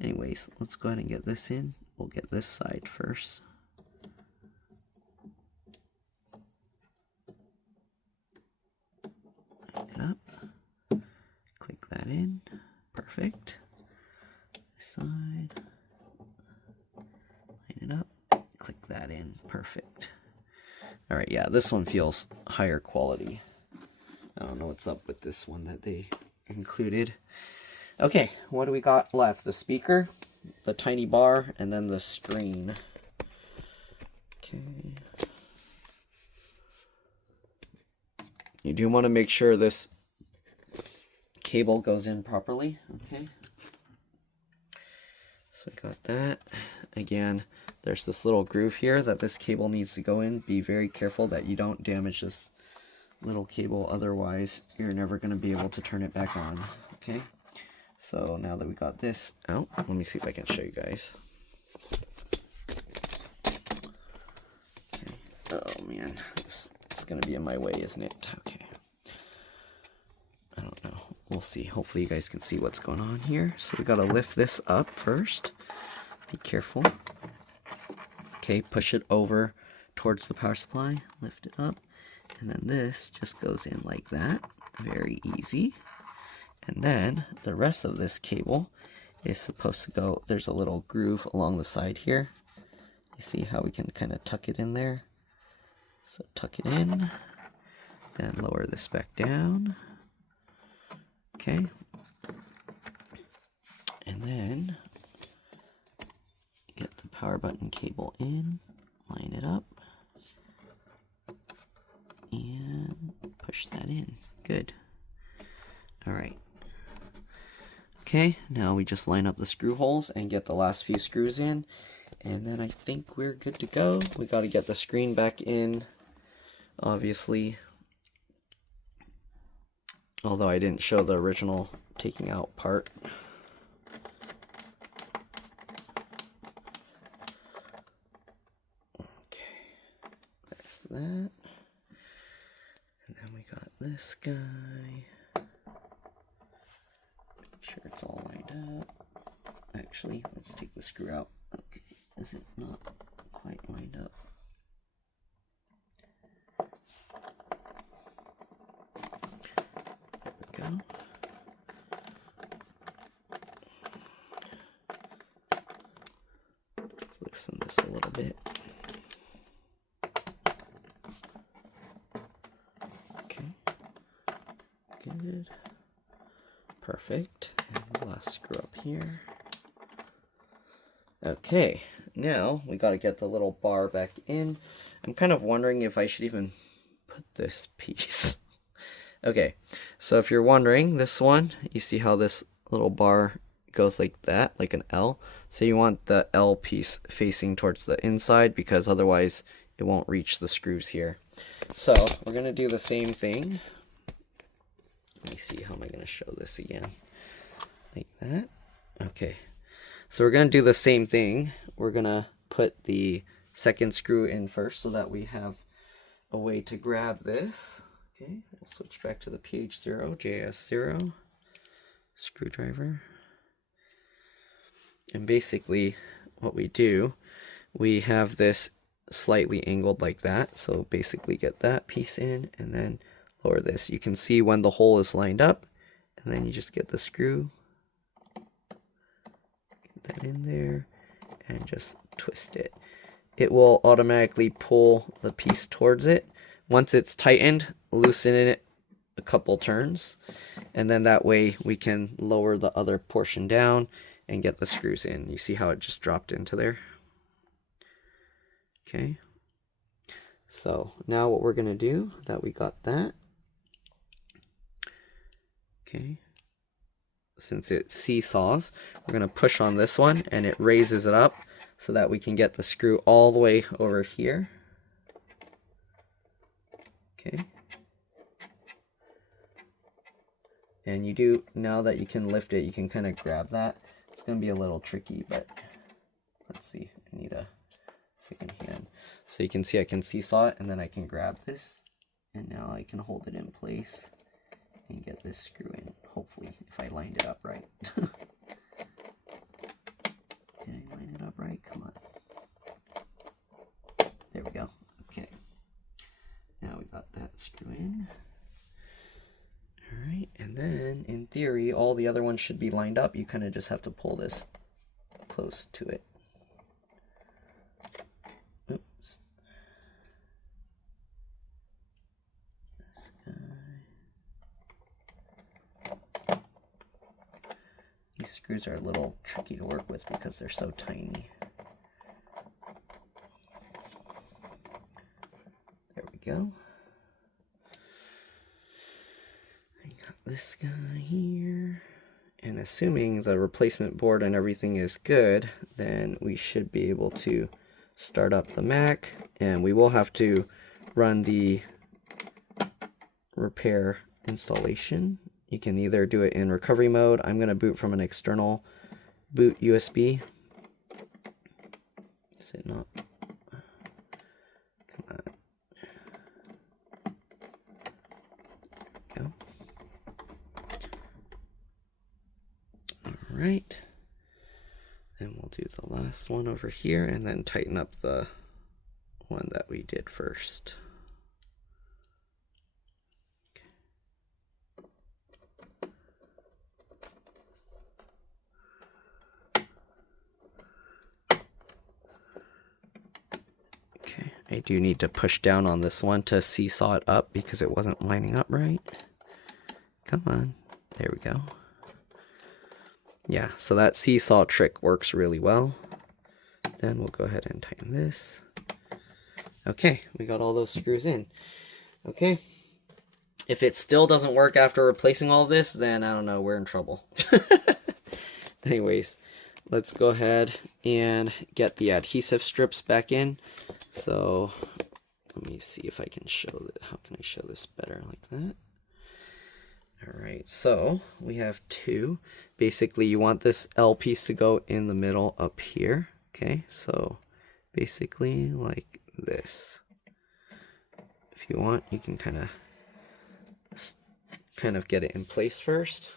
anyways, let's go ahead and get this in. We'll get this side first. Line it up, click that in, perfect. This side, line it up. Click that in, perfect. All right, yeah, this one feels higher quality. I don't know what's up with this one that they included. Okay, what do we got left? The speaker, the tiny bar, and then the screen. Okay. You do want to make sure this cable goes in properly. Okay. So we got that. Again, there's this little groove here that this cable needs to go in. Be very careful that you don't damage this little cable, otherwise you're never going to be able to turn it back on. Okay, so now that we got this out, let me see if I can show you guys. Okay. Oh man, this is going to be in my way, isn't it? Okay, I don't know, we'll see. Hopefully you guys can see what's going on here. So we got to lift this up first. Be careful. Okay, push it over towards the power supply, lift it up, and then this just goes in like that. Very easy. And then the rest of this cable is supposed to go, there's a little groove along the side here. You see how we can kind of tuck it in there? So tuck it in, then lower this back down. Okay. And then get the power button cable in, line it up, and push that in. Good. All right. Okay, now we just line up the screw holes and get the last few screws in, and then I think we're good to go. We got to get the screen back in, obviously, although I didn't show the original taking out part. Okay, there's that. And then we got this guy. Make sure it's all lined up. Actually, let's take the screw out. Okay, is it not quite lined up? There we go. Let's loosen this a little bit. Good. Perfect. And the last screw up here. Okay, now we got to get the little bar back in. I'm kind of wondering if I should even put this piece. Okay, so if you're wondering, this one, you see how this little bar goes like that, like an L? So you want the L piece facing towards the inside, because otherwise it won't reach the screws here. So we're going to do the same thing. Let me see, how am I going to show this again? Like that. Okay. So we're going to do the same thing. We're going to put the second screw in first so that we have a way to grab this. Okay. We'll switch back to the PH0, JS0 screwdriver. And basically what we do, we have this slightly angled like that. So basically get that piece in and then lower this. You can see when the hole is lined up, and then you just get the screw, get that in there, and just twist it. It will automatically pull the piece towards it. Once it's tightened, loosen it a couple turns, and then that way we can lower the other portion down and get the screws in. You see how it just dropped into there? Okay. So now what we're going to do, that we got that, okay, since it seesaws, we're going to push on this one and it raises it up so that we can get the screw all the way over here. Okay. And you do, now that you can lift it, you can kind of grab that. It's going to be a little tricky, but let's see. I need a second hand. So you can see I can seesaw it, and then I can grab this, and now I can hold it in place and get this screw in, hopefully, if I lined it up right. Did I line it up right? Come on. There we go. Okay. Now we got that screw in. Alright, and then, in theory, all the other ones should be lined up. You kind of just have to pull this close to it. Oops. This guy. These screws are a little tricky to work with because they're so tiny. There we go. I got this guy here. And assuming the replacement board and everything is good, then we should be able to start up the Mac. And we will have to run the repair installation. You can either do it in recovery mode. I'm going to boot from an external boot USB. Is it not? Come on. Go. Alright. Then we'll do the last one over here and then tighten up the one that we did first. I do need to push down on this one to seesaw it up because it wasn't lining up right. Come on. There we go. Yeah, so that seesaw trick works really well. Then we'll go ahead and tighten this. Okay, we got all those screws in. Okay. If it still doesn't work after replacing all this, then I don't know, we're in trouble. Anyways, let's go ahead and get the adhesive strips back in. So let me see if I can show that. How can I show this better like that? All right, so we have two. Basically, you want this L piece to go in the middle up here. Okay, so basically like this. If you want, you can kind of get it in place first,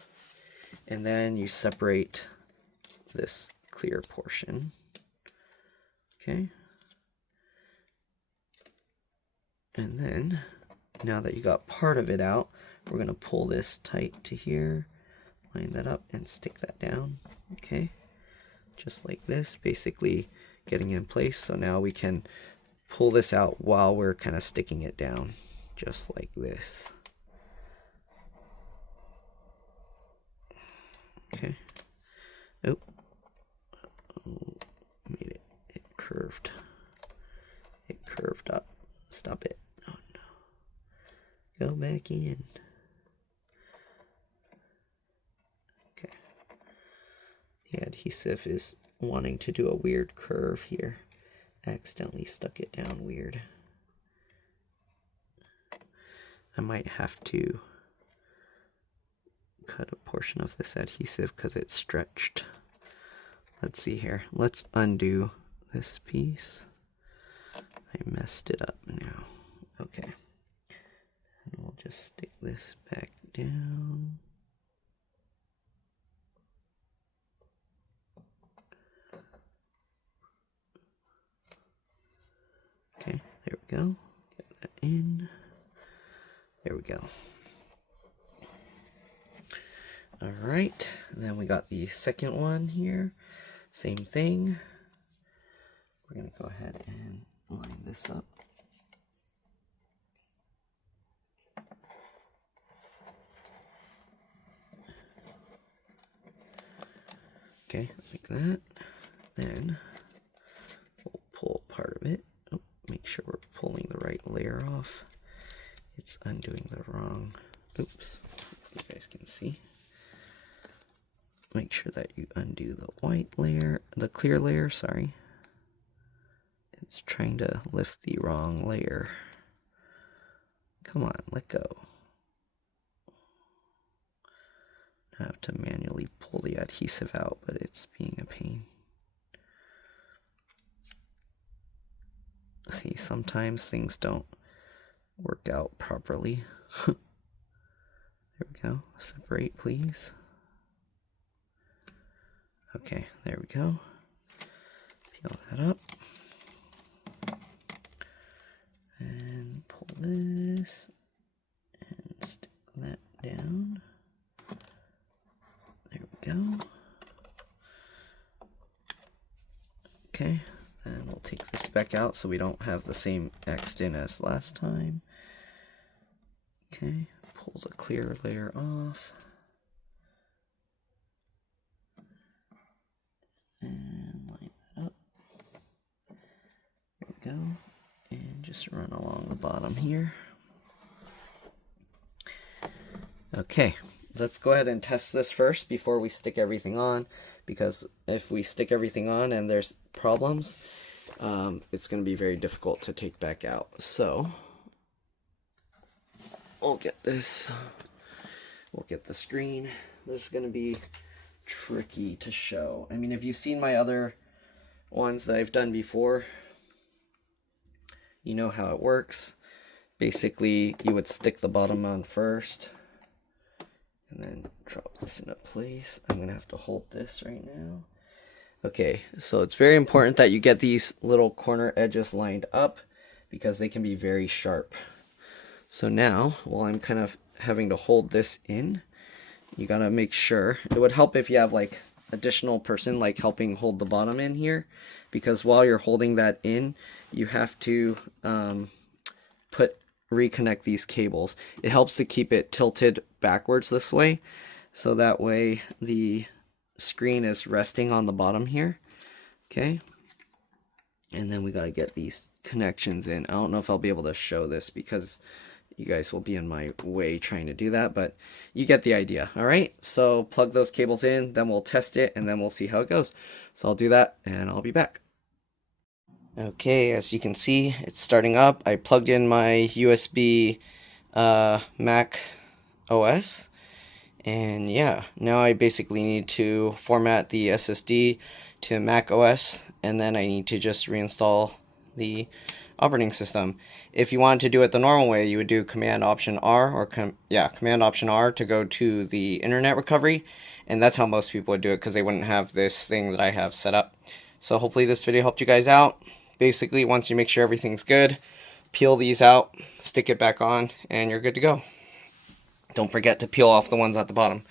and then you separate this clear portion. Okay. And then, now that you got part of it out, we're going to pull this tight to here, line that up, and stick that down. Okay, just like this, basically getting in place. So now we can pull this out while we're kind of sticking it down, just like this. Okay. Oh, made it curved. It curved up. Stop it. Oh no. Go back in. Okay. The adhesive is wanting to do a weird curve here. Accidentally stuck it down weird. I might have to cut a portion of this adhesive because it's stretched. Let's see here. Let's undo this piece. I messed it up now. Okay. And we'll just stick this back down. Okay, there we go. Get that in. There we go. Alright, and then we got the second one here. Same thing. We're going to go ahead and line this up. Okay, like that. Then we'll pull part of it. Oh, make sure we're pulling the right layer off. It's undoing the wrong. Oops, you guys can see. Make sure that you undo the white layer, the clear layer, sorry. It's trying to lift the wrong layer. Come on, let go. I have to manually pull the adhesive out, but it's being a pain. See, sometimes things don't work out properly. There we go. Separate, please. Okay, there we go. Peel that up. And pull this and stick that down. There we go. Okay, and we'll take this back out so we don't have the same X'd in as last time. Okay, pull the clear layer off. And line that up. There we go. And just run along the bottom here. Okay, let's go ahead and test this first before we stick everything on, because if we stick everything on and there's problems, it's going to be very difficult to take back out. So we'll get this, we'll get the screen. This is going to be tricky to show. I mean, if you've seen my other ones that I've done before, you know how it works. Basically, you would stick the bottom on first and then drop this into place. I'm gonna have to hold this right now. Okay, so it's very important that you get these little corner edges lined up because they can be very sharp. So now, while I'm kind of having to hold this in, you gotta make sure, it would help if you have like additional person like helping hold the bottom in here, because while you're holding that in, you have to reconnect these cables. It helps to keep it tilted backwards this way, so that way the screen is resting on the bottom here. Okay, and then we got to get these connections in. I don't know if I'll be able to show this because you guys will be in my way trying to do that, but you get the idea. All right, so plug those cables in, then we'll test it, and then we'll see how it goes. So I'll do that and I'll be back. Okay, as you can see, it's starting up. I plugged in my USB Mac OS, and yeah, now I basically need to format the SSD to Mac OS, and then I need to just reinstall the operating system. If you wanted to do it the normal way, you would do Command Option R, or Command Option R to go to the internet recovery, and that's how most people would do it because they wouldn't have this thing that I have set up. So hopefully this video helped you guys out. Basically, once you make sure everything's good, peel these out, stick it back on, and you're good to go. Don't forget to peel off the ones at the bottom.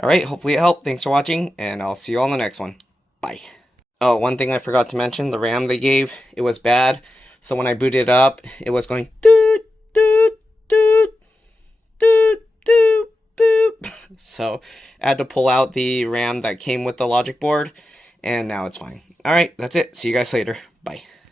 Alright, hopefully it helped. Thanks for watching, and I'll see you on the next one. Bye. Oh, one thing I forgot to mention, the RAM they gave, it was bad. So when I booted it up, it was going doot, doot, doot, doot, doot, boop. So I had to pull out the RAM that came with the logic board, and now it's fine. Alright, that's it. See you guys later. Bye.